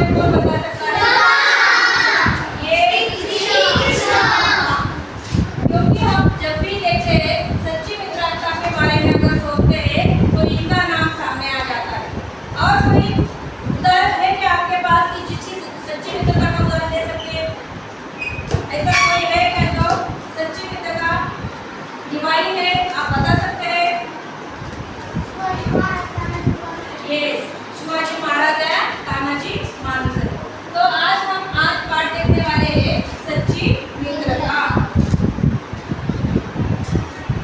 में कौन बता सकता है? ये क्योंकि हम जब भी देखते हैं सच्ची मित्रता के बारे में अगर सोचते हैं तो इनका नाम सामने आ जाता है। और कोई उदाहरण है क्या आपके पास कि जिसकी सच्ची मित्रता का उदाहरण दे सकते हैं? ऐसा कोई है क्या जो सच्ची मित्रता डिवाइन है, आप बता सकते हैं? यस, शिवाजी महाराज है, तानाजी मालुसरे। तो आज हम पाठ देखने वाले हैं सच्ची मित्रता।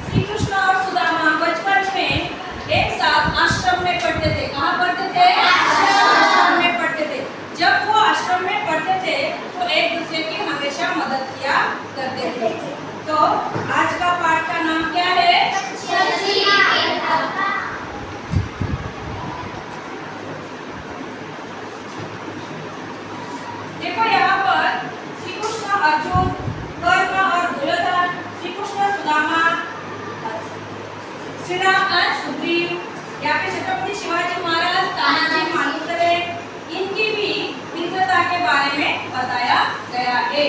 श्री कृष्ण और सुदामा बचपन में एक साथ आश्रम में पढ़ते थे। कहाँ पढ़ते थे? आश्रम में पढ़ते थे। जब वो आश्रम में पढ़ते थे तो एक दूसरे की हमेशा मदद किया करते थे। तो आज का पाठ का नाम क्या है? देखो यहाँ पर श्री कृष्ण अर्जुन, कर्ण और दुर्योधन, श्री कृष्ण सुदामा, श्री राम और सुग्रीव, यहाँ पे छत्रपति शिवाजी महाराज, तानाजी मालुसरे, इनकी भी मित्रता के बारे में बताया गया है।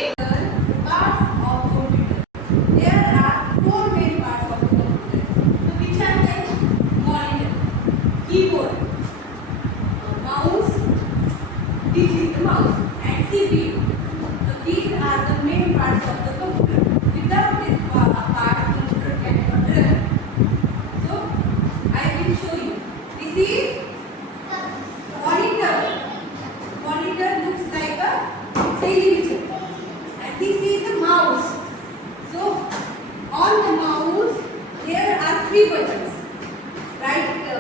Keyboard, mouse, this is the mouse, and CPU. So these are the main parts of the computer. Without this part, computer cannot run. So I will show you. This is monitor. Monitor looks like a television, and this is the mouse. So on the mouse there are 3 buttons.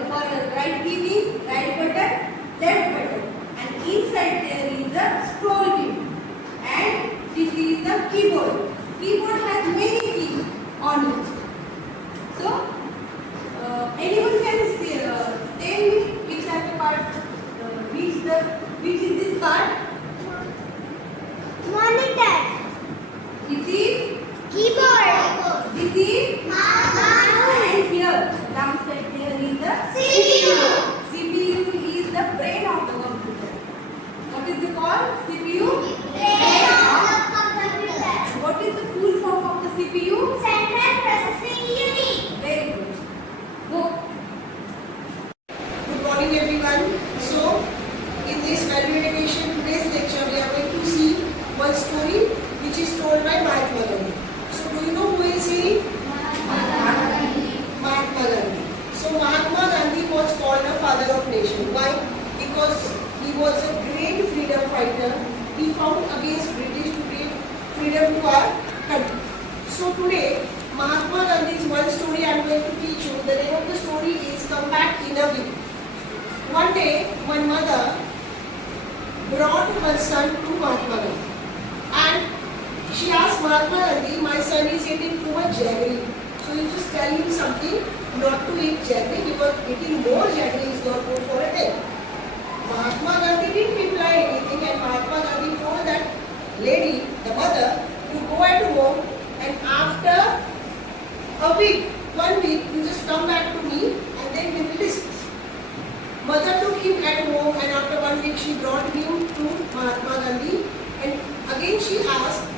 For right clicking, right button, left button, and inside there is the scroll wheel, and this is the keyboard. Keyboard has many keys on it. So anyone can say, tell me which are the parts, which is this part? Monitor. This is Keyboard. this is Mouse. and here downside there is the CPU. CPU is the brain of the computer. What is it called? CPU? Brain of the computer. What is the full form of the CPU? Central Processing Unit. Very good. Go. Good morning everyone. So in this value education today's lecture we are going to see one story which is told by Mahatma Gandhi. So do you know who is he? Mahatma Gandhi. So Mahatma Gandhi was called the father of nation. Why? Because he was a great freedom fighter. He fought against British to give freedom to our country. So today Mahatma Gandhi's one story I am going to teach you. The name of the story is Come Back in a Week. One day one mother brought her son to Mahatma Gandhi and she asked Mahatma Gandhi, my son is eating too much jaggery. So you just tell him something not to eat jaggery because eating more jaggery is not good for a health. Mahatma Gandhi didn't reply anything and Mahatma Gandhi told that lady, the mother, to go at home and after a week, 1 week, you just come back to me and then we will discuss. Mother took him at home and after 1 week she brought him to Mahatma Gandhi and again she asked,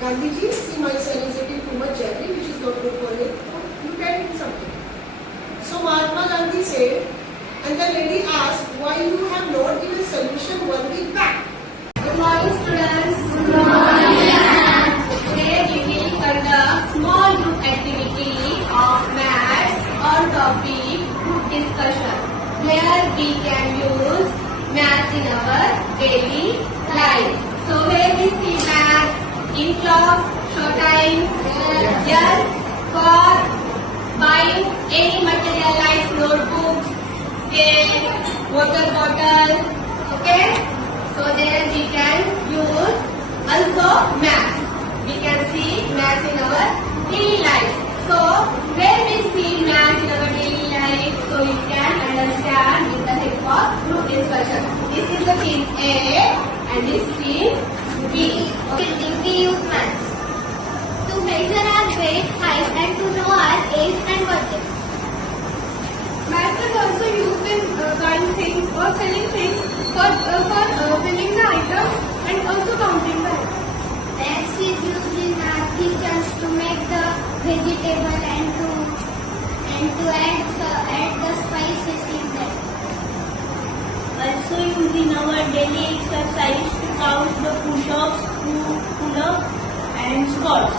Gandhiji, see my son is eating too much jaggery which is not good for him. You tell him something. So Mahatma Gandhi said, and the lady asked, why you have not given solution 1 week back? Good morning, students. Good morning. Today we will conduct small group activity of maths on topic group discussion. Where we can use maths in our daily life. So where we see maths in class, short time, yes, for buying any material like notebooks, scale, water bottle, okay? So there we can use also maths. We can see maths in our daily life. So where we see maths in our daily life, so you can understand with the help of group discussion. This is the team A and this team B. Okay, we use maths to measure our weight, height, and to know our age and birthday. Maths is also used in buying things or selling things for filling and sports.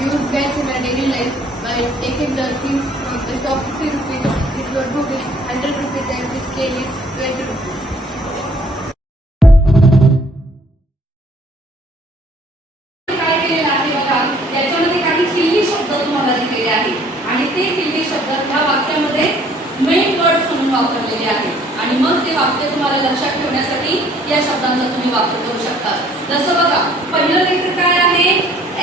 Use bags in our daily life by taking the things from the shop 50 rupees, it will do this 100 rupees and this scale is 20 rupees. काय केलेलं आहे बघा, त्याच्यामध्ये काही किल्ली शब्द तुम्हाला दिलेले आहे आणि ते किल्ली शब्द ह्या वाक्यामध्ये मेन वर्ड्स म्हणून वापरलेले आहेत आणि मग ते वाक्य तुम्हाला लक्षात ठेवण्यासाठी या शब्दांचा तुम्ही वापर करू शकता. जसं बघा, पहिलं लेटर काय आहे?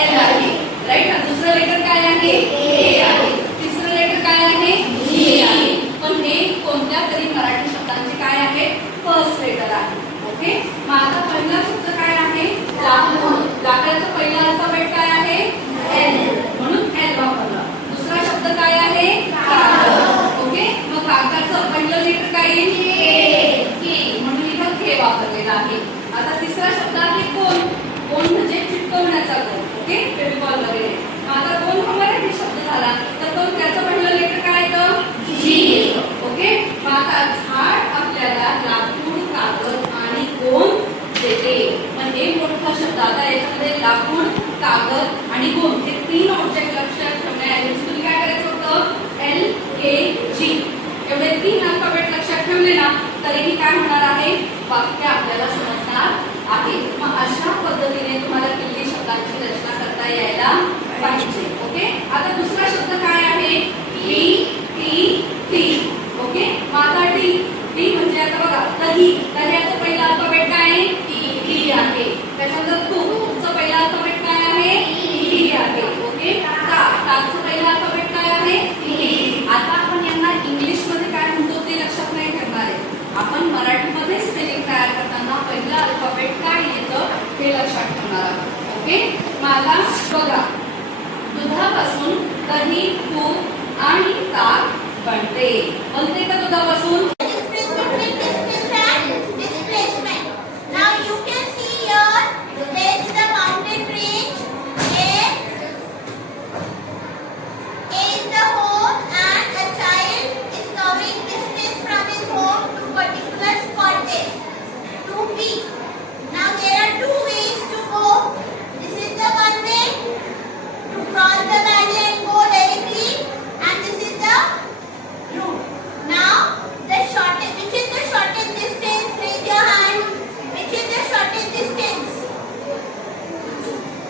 एल आहे, राईट. दुसरं लेटर काय आहे? ए आहे. तिसरं लेटर काय आहे? जी आहे. पण हे कोणत्या तरी मराठी शब्दांचे काय आहे? फर्स्ट लेटर आहे. ओके. मग आता पहिला शब्द काय आहे? लाकूड. लाकडाचा पहिला अल्फाबेट काय आहे? एल, म्हणून एल वापरला. दुसरा शब्द काय आहे? कागद. ओके. मग कागदाचं पहिलं लेटर काय येईल? के, म्हणून इथं के वापरलेला आहे. आता तिसरा शब्द आहे कोण. कोण म्हणजे चिटकवण्याचा कोण. ओके, फेविकॉल वगैरे. आता कोण हा मराठी शब्द झाला तर तो त्याचं पहिलं लेटर काय येतं? जी येतं. ओके. मग आता झाड आपल्याला लाकूड, कागद आणि कोण देते. मग हे मोठा शब्द. आता याच्यामध्ये लाकूड, कागद आणि कोण हे तीन ऑब्जेक्ट लक्षात ठेवण्याऐवजी तुम्ही काय करायचं होतं? एल, के, जी एवढे तीन अल्फाबेट लक्षात ठेवले ना तरीही काय होणार आहे? वाक्य आपल्याला समजणार आहे. मग अशा पद्धतीने तुम्हाला किल्ली शब्दांची रचना करता यायला पाहिजे. ओके. आता दुसरा शब्द काय आहे? T, T, T. ओके. मग आता टी, टी म्हणजे आता बघा दही. दह्याचं पहिलं अल्फाबेट काय आहे? टी आहे. त्याच्यानंतर तुमचं पहिलं अल्फाबेट काय आहे? टी आहे. ओके. ताकचं पहिलं अल्फाबेट काय आहे? टी. आता आपण यांना इंग्लिश मध्ये काय म्हणतो ते लक्षात नाही ठेवणार आहे. आपण मराठीमध्ये स्पेलिंग तयार करताना पहिलं अल्फाबेट काय येतं हे लक्षात ठेवणार आहोत. ओके. मला बघा, दुधापासून दही, तूप आणि ताक बनते. बनते का दुधापासून? Difference between distance and displacement. Now you can see here there is the mountain range. A is the home and a child is covering distance from his home to particular spot A. To B. Now there are two ways to go. This is the one way to cross the valley and go directly, and this is the route. Now the shortest, which is the shortest distance? Raise your hand. Which is the shortest distance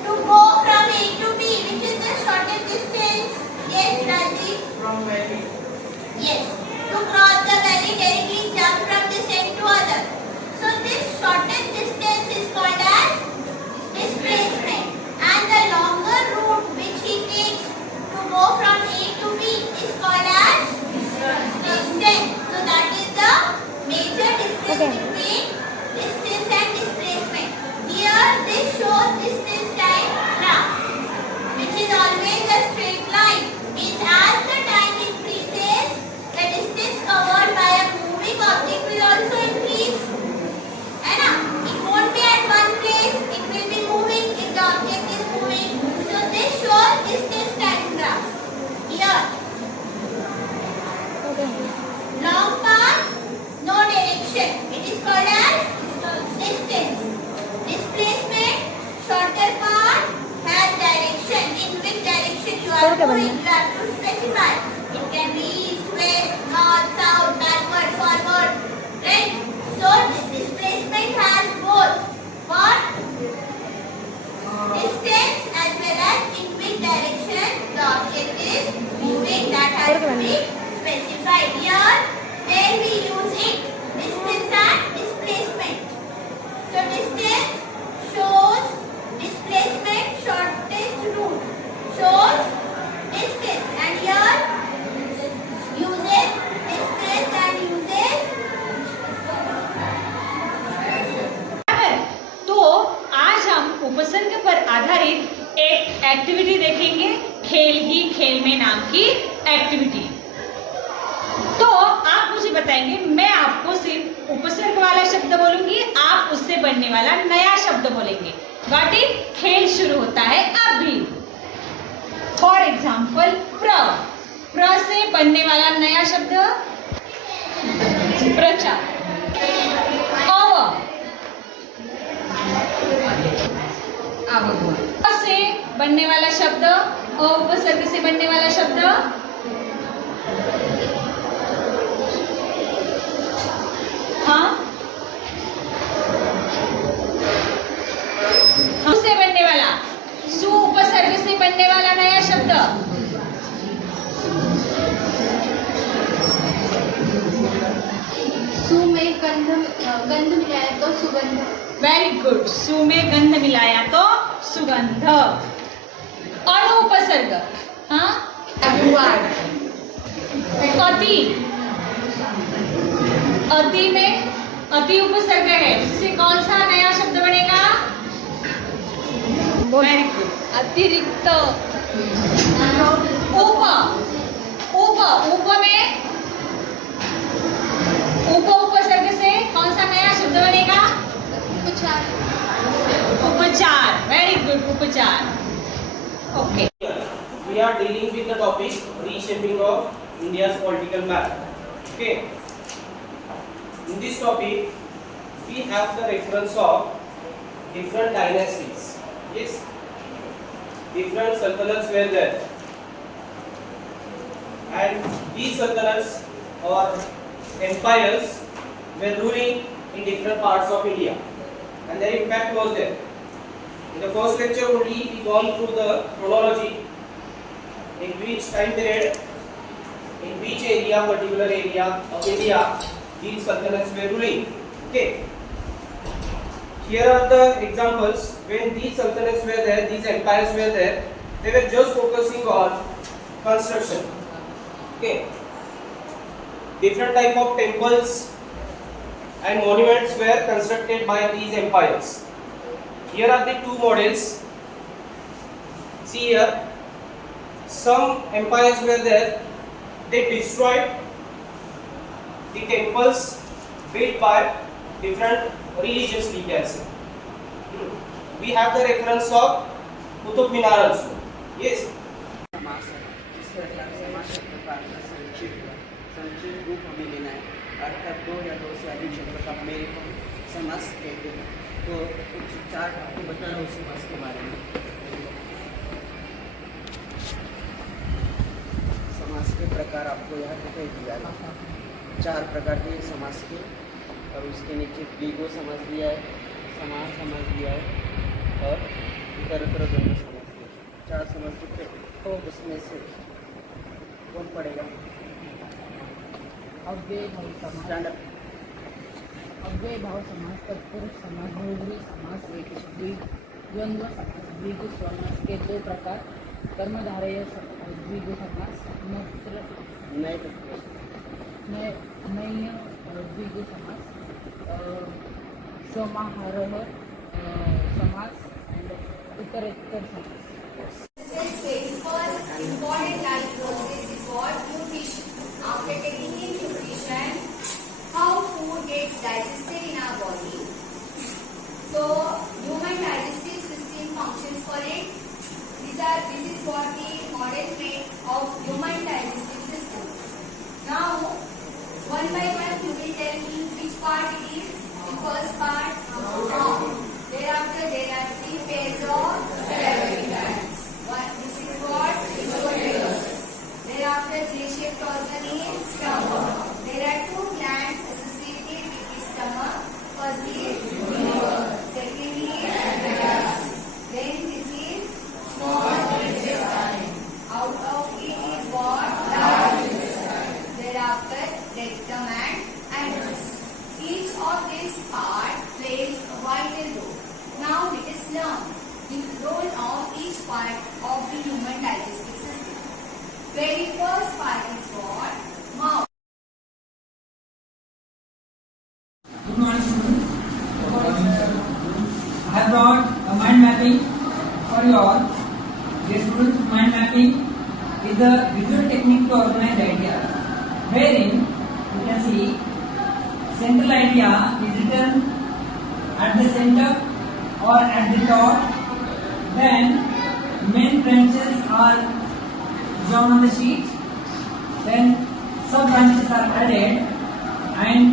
to go from A to B? Which is the shortest distance? Yes, Rajiv. From valley. Yes, to cross the valley directly, jump from this end to other. So this shortest distance is called as displacement, and the longer route which he takes to go from A to B is called as distance. So that is the major difference between distance and displacement. Here this shows distance time graph, which is always a straight line. Means as the time increases, the distance covered by a moving object will also increase. है ना? It won't be at one place. It will be moving if the object is moving. So this shows distance time graph. Here, long path, no direction. It is called as distance. Displacement, shorter path, has direction. In which direction you are going, you have to specify. It can be east, west, north, south, backward, forward. Right? So displacement has both what? Distance as well as in which direction the object is moving. That has to be specified. Here, where we use it, distance and displacement. So distance shows displacement, shortest route shows distance, and here uses distance and uses. तो आज हम उपसर्ग पर आधारित एक activity देखेंगे, खेल ही खेल में नाम की एक्टिविटी। तो आप मुझे बताएंगे, मैं आपको सिर्फ उपसर्ग वाला शब्द बोलूंगी, आप उससे बनने वाला नया शब्द बोलेंगे। Got it? खेल शुरू होता है अभी। फॉर एग्जाम्पल प्र से बनने वाला नया शब्द प्रचार। अव बनने वाला शब्द, अ उपसर्ग से बनने वाला शब्द, हाँ, से बनने वाला, सु उपसर्ग से बनने वाला नया शब्द, सु में गंध मिलाया तो सुगंध। वेरी गुड, सु में गंध मिलाया तो सुगंध। अणु उपसर्ग, हाँ, अति, अति में अति उपसर्ग है, इससे कौन सा नया शब्द बनेगा? वेरी गुड, अतिरिक्त। उप, उप, उप में उप उपसर्ग से कौन सा नया शब्द बनेगा? उपचार। उपचार, वेरी गुड, उपचार। Okay, We are dealing with the topic reshaping of India's political map. Okay. In this topic, we have the reference of different dynasties. Yes. Different sultanates were there, and these sultanates or empires were ruling in different parts of India, and their impact was there. In the first lecture only, we gone through the chronology, in which time period, in which area, particular area of India, these sultanates were ruling. Okay. Here are the examples when these sultanates were there, these empires were there. They were just focusing on construction. Okay. Different type of temples and monuments were constructed by these empires. Here are the two models. See here, some empires were there, they destroyed the temples built by different religious leaders. We have the reference of Qutub Minar also. Yes. संक्षिप्त रूप हमें लेना है, अर्थात दो या दो से अधिक शब्द का मेरे को समास कहते हैं। तो कुछ चार आपको बता रहा हूँ समास के बारे में। समास के प्रकार आपको यहाँ दिखाई दिया है, चार प्रकार के समास के, और उसके नीचे द्विगु समास दिया है, समास समास दिया है, और इतरत्र द्वंद्व समास दिया है। चार समास दिखते हैं, तो उसमें से कौन पड़ेगा? अव्यय भाव समास, अव्यय भाव समास, तत्पुरुष समास, बहुब्रीहि समास, द्वंद्व समास, द्विगु समास के दो प्रकार, कर्मधारय द्विगु समास, नय द्विगु समास, समाहारः समास एंड उत्तरोत्तर समास। First important life process is what? Nutrition. After taking in nutrition, how food gets digested in our body. So human digestive system functions for it. This is what the model made of human digestive system. Now one by one you will tell me which part it is. The first part, thereafter there are three pairs of salivary glands. This is what? Esophagus. Thereafter J-shaped organ is stomach. There are two glands associated with the stomach. First is liver. Second is pancreas. Then this is small intestine. Out of it is what? Large intestine. Thereafter rectum and anus. Each of this part plays a vital role. Now let us learn the role of each part of the human digestive system. Very first part is what? Mouth. Good morning, students. I have brought a mind mapping for you all. Dear students, mind mapping is a visual technique to organize ideas, wherein you can see central idea is written at the center or at the top. Then main branches are drawn on the sheet. Then sub branches are added, and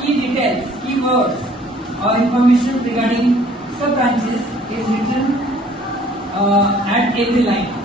key details, keywords or information regarding sub branches is written at every line.